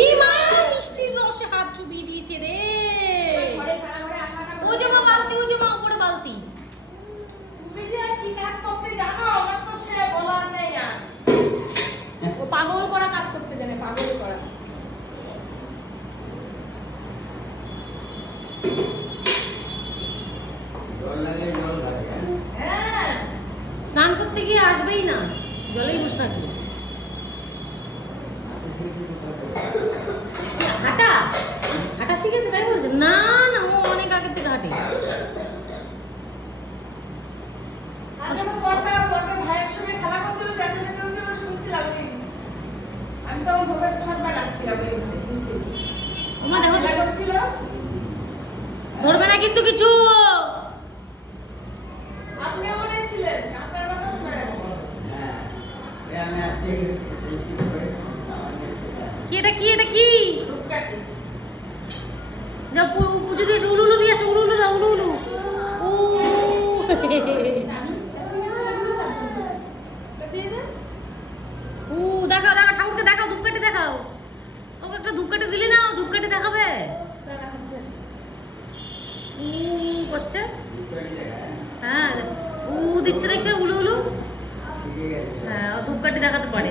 ই মা মিষ্টির রসে হাত চুবিয়ে দিয়েছে রে। ও যে মা বালতি, ও যে মা উপরে বালতি। তুমি যে কি কাজ করতে জানো আমার তো সে বলার নেই আর। ও পাগল করা কাজ করতে জানে, পাগল করা। হ্যাঁ স্নান করতে গিয়ে আসবেই না, জলেই বস নাকি। হাঁটা হাঁটা শিখেছে তাই বলছে? না না, ও অনেক আগের থেকে হাঁটে। আজকে বড়টা ভাইয়ের সঙ্গে খেলা করছিল, চেঁচামেচি হচ্ছিল, শুনছিলাম। আমি তো ভোগের প্রসাদ বানাচ্ছিলাম নিচে। ওমা দেখো খেলা করছিল। ধরবে না কিন্তু কিছু। আপনি মনে ছিলেন, আপনার কথা শোনা যাচ্ছে। কি এটা, কি এটা, কি ধূপকাঠি। যা পুজো দিয়ে উলু উলু দিয়ে আসো, উলু উলু দাও, উলু উলু। ও দিয়ে দেন। ও দেখাও দেখাও, ঠাকুরকে দেখাও, ধূপকাঠি দেখাও। ওকে একটা ধূপকাঠি দিলি না, ধূপকাঠি দেখাবে। করছে, হ্যাঁ ও দিচ্ছে, দেখছে উলু উলু। হ্যাঁ, ও ধূপকাঠি দেখাতে পারে।